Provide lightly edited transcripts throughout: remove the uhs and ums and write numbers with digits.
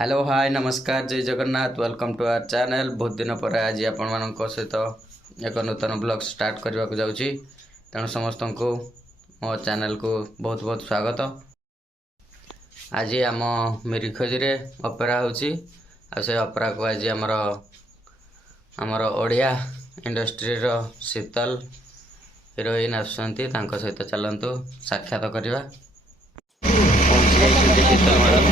Hello hi नमस्कार जय Jagannath welcome to our channel. बहुत दिन पर आज आपण सहित एक नूतन ब्लॉग स्टार्ट करने को जाऊँगी, तेणु समस्त को मो चैनल को बहुत बहुत स्वागत। आज आम मिरिखोजी रे ऑपेरा होची आ से ऑपेरा को आज आमर ओडिया इंडस्ट्री रो शीतल हिरोइन आसुंती तांको सहित चलंतु साक्षात करवा। शीतल madam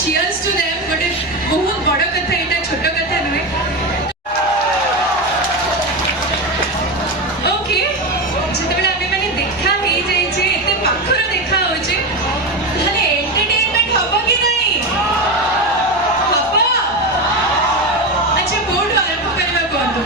Cheers to them, but it's बहुत बड़ा कथा है, छोटा कथा नहीं। Okay, जितने आगे मैंने देखा ही जे इतने पाखर देखा हो जे, हले entertainment हवा की नहीं, हवा। अच्छा बोर्ड आरंभ करना कौन तो?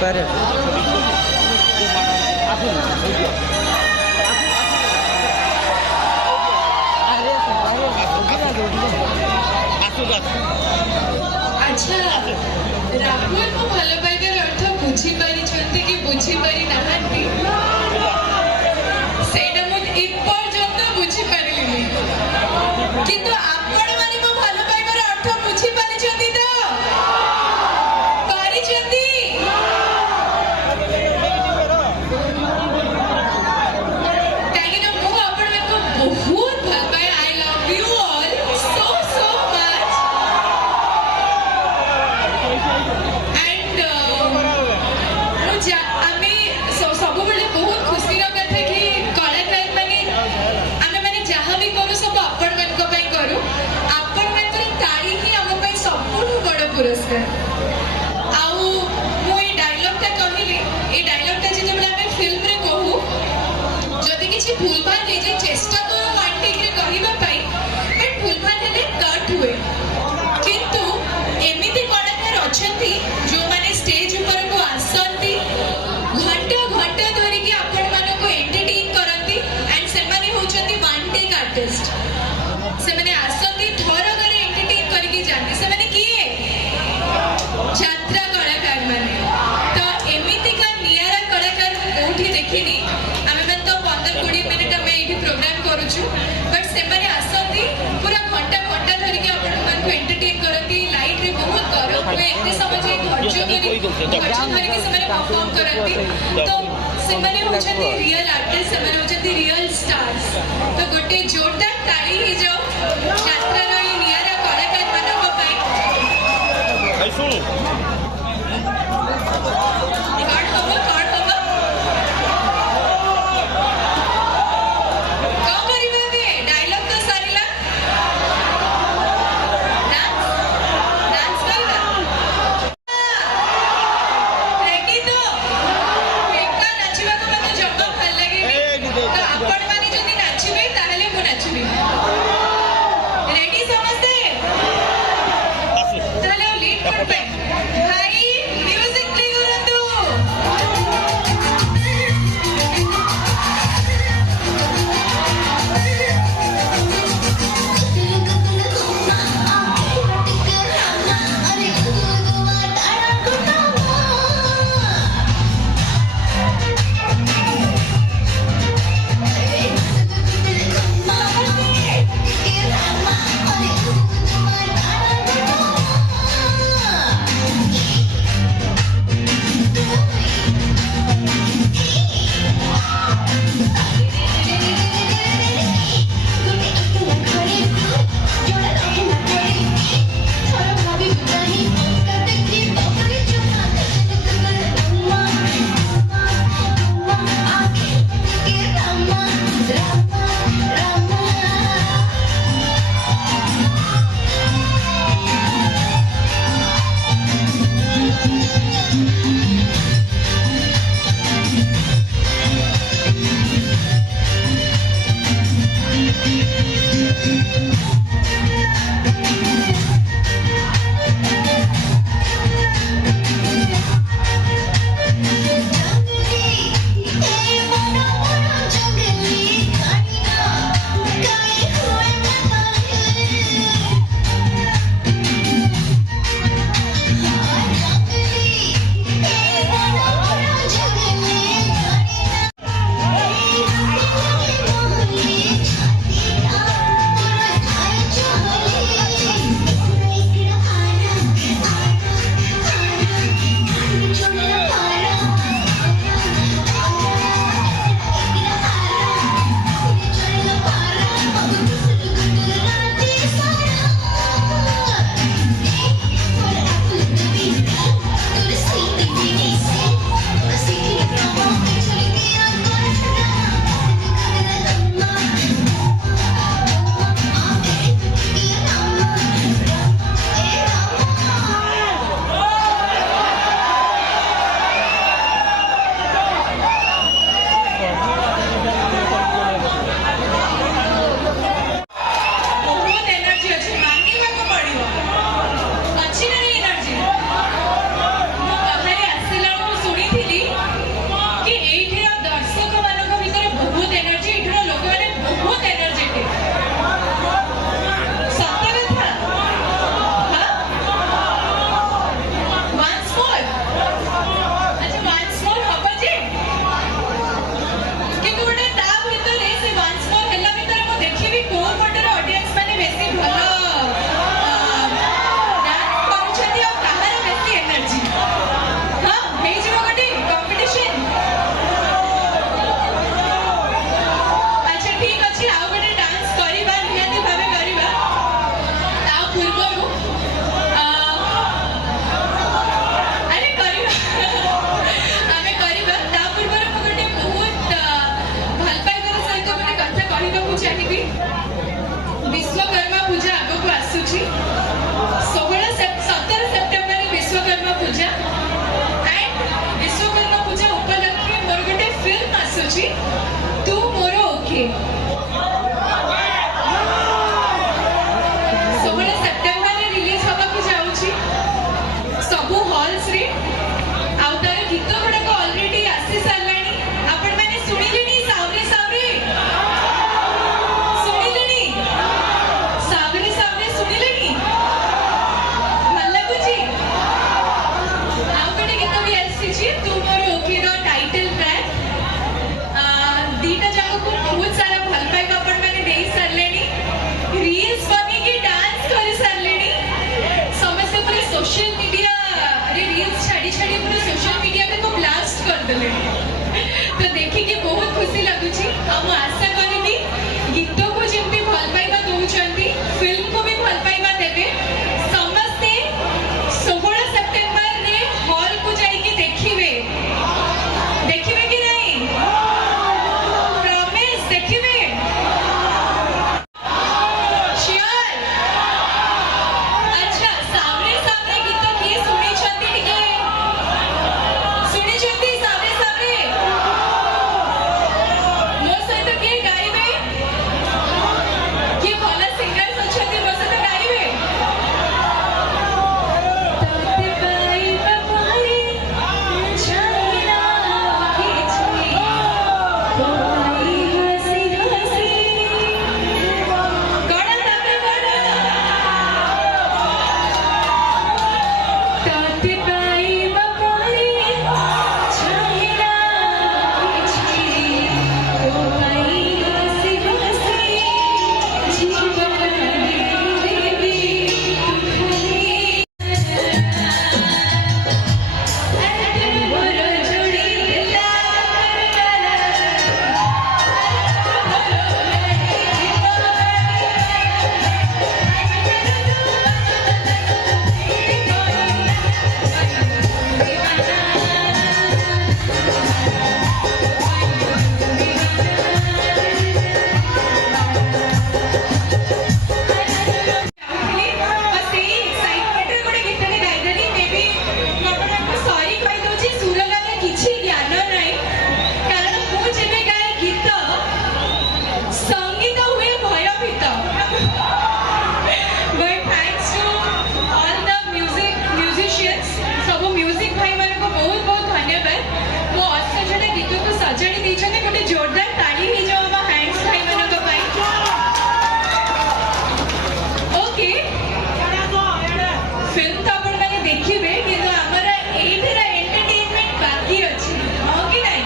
करे अच्छा राहुल को भल पाइबार अर्थ बुझी पारि छथि कि बुझी पारि नाहांती सेटा मु इपर्यंत बुझी पारिलिनी किंतु आपण माने को भल पाइबार अर्थ बुझी पारि छथि तो पारि छथि काहे ना मु आपण को बहुत भल पाए I love you all so so much and आमे सब बेले बहुत खुशी कथा कि कलाकार माने आमे माने जहाँ भी करू सब आपण मन को पई करू आपण मन ताली ही हम पई सबुठु बड़ पुरस्कार आउ मु ए डायलॉग ता कहिली ए डायलॉग ता जे बेले आमे फिल्म रे कहू जदि किछि भूल भाल हे जे चेष्टा करू वन टेक रे कहिबा पई बट भूल भाल हेले कट हुए किंतु एमिति कलाकार अछंती जो माने स्टेज ऊपर को आसंती घंटा घंटा धरि कि आपण माने को एंटरटेन करंती एंड से माने होचंती वन टेक आर्टिस्ट से माने आसंती थोर करे एंटरटेन करके जांती से माने किए यात्रा कलाकार माने तो एमिति का नियारा कलाकार कोठी देखिनी आमे मन तो 15-20 मिनिट में एठी प्रोग्राम करूछु बट से माने आसंती पूरा घंटा घंटा धरि कि आपण मन को एंटरटेन करंती लाइट रे बहुत गरम हुए एते समझ धैर्य धरि कि से माने परफॉर्म करंती तो से माने होचंती रियल आर्टिस्ट से माने होचंती रियल स्टार्स तो गोटे जोरदार ताली ही जाओ यात्रा रो ई नियारा कलाकार मानक पई भाई सुन कौन होबो कौन करिबा बे डायलॉग तो सरिला डांस डांस करबा रेडी तो एका नाचिबा को मते जम्मा भल लागे तो आपण माने जदी नाचिबे ताहले मु नाचिबी रेडी समझते ताहले लीड करबे हाय ओके 16 सेप्टेम्बर रे रिलीज होगा को जाउची सबु हॉल्स रे आउ तार गीत गुडा को ऑलरेडी आसी सारलानी आपण माने सुनिलेनी सावरे सावरे सुनिलेनी सावरे सावरे सुनिलेनी ভাল লাগুची आउ कोटे गीत भी आसी छी तू मोर ओके रो टाइटल ट्रैक दीटा जाको को बहुत सारा भल पाइबा आपण माने देई सारलेनी रील्स बनी के डांस करि सारलेनी समस्त पूरे सोशल मीडिया रे रील्स छाड़ी छाड़ी पूरे सोशल मीडिया पे को ब्लास्ट कर देले तो देखि के बहुत खुशी लागुची हम आशा करिबी गीत को जेमती भल पाइबा दउचंती फिल्म को भी भल पाइबा देबे समस्ते 16 सेप्टेम्बर रे हॉल को जाई के देखिबे देखिबे कि नहीं प्रॉमिस देखिबे श्योर अच्छा सामने सामने गीत किए सुनी छंती टिके सुनी छंती सामने सामने मो सहित किए गाइबे किए भल सिंगर्स अछंती मो सहित गाइबे तते पाई बपाई छाइना किछि कोई हसी हसी गड़ा तापरे गड़ा तते पाई बपाई छाइना किछि कोई हसी हसी जीवन देवी संगीत हुए भयभीत but thanks to all the musicians सब म्यूजिक भाई मान को बहुत बहुत धन्यवाद मो असजडा गीत को सजाड़ी देछने गोटे जोरदार ताली ही जाओ बा हैंड्स भाई मान को पाई ओके फिल्म तो आपण माने देखिबे किंतु हमरा एथिरा एंटरटेनमेंट बाकी अछि हो कि नहीं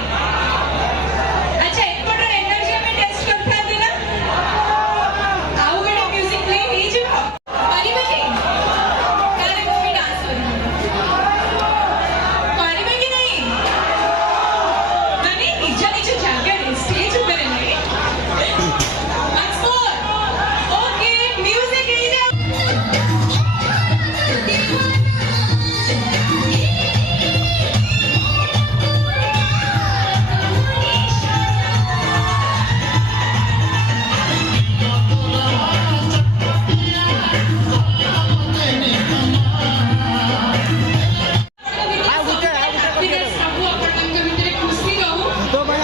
अच्छा एक पटर एनर्जी में टेस्ट करथा देना आउ गडे म्यूजिक प्ले ही जब परिबे काले मूवी डांस परिबे कि नहीं माने निज निज जागे स्टेज ऊपर नहीं once more ओके म्यूजिक ही जा ସବୁ ଆପଣଙ୍କ ଭିତରେ ଖୁସି ରହୁ ଭଗବାନ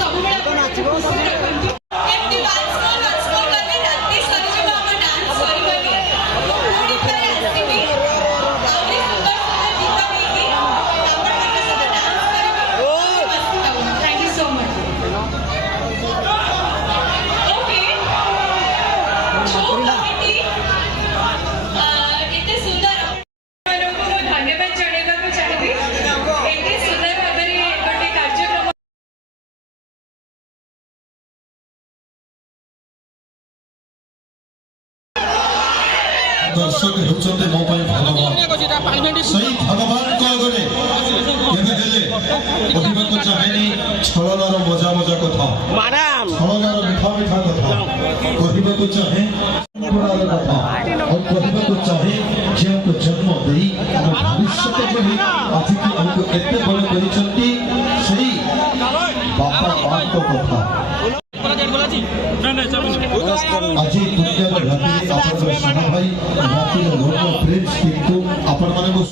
ସବୁବେଳେ ଆପଣଙ୍କୁ ଖୁସି ରଖନ୍ତୁ ଏମିତି once more କଲେ ରାତି ସରିଯିବ ଆମ ଡାନ୍ସ ସରିବନି ପୁଣି ଥରେ ଆସିବି ଆହୁରି ସୁନ୍ଦର ସୁନ୍ଦର ଗୀତ ନେଇକି ଆପଣମାନଙ୍କ ସହିତ ଡାନ୍ସ କରିବି thank you so much okay ଯୋଉ କମିଟି ଏତେ ସୁନ୍ଦର ଆପଣମାନଙ୍କୁ ମୁଁ ଧନ୍ୟବାଦ ଜଣାଇବାକୁ ଚାହିଁବି ଏତେ ସୁନ୍ଦର ଭାବରେ ଗୋଟେ କାର୍ଯ୍ୟକ୍ରମ दर्शक होचते मो पई भगवान सही भगवान को आगरे केबे हेले कहबा को चाहेनी छलनार मजा मजा कथा छलनार मिठा मिठा कथा कहबा को चाहे पुरार कथा और कहबा को चाहे जे को जन्म देई हम भविष्य को भी आज की हमको एते बड़ करिसंती सही बापा बाप को कथा আজি ଦୁନିଆର ରାତିରେ ଆପଣଙ୍କର ସାନ ଭାଇ ରାତିର ଲୋକ ପ୍ରିନ୍ସ କିନ୍ତୁ ଆପଣମାନଙ୍କୁ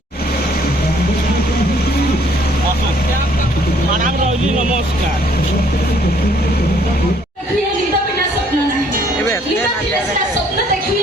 ନମସ୍କାର ଟା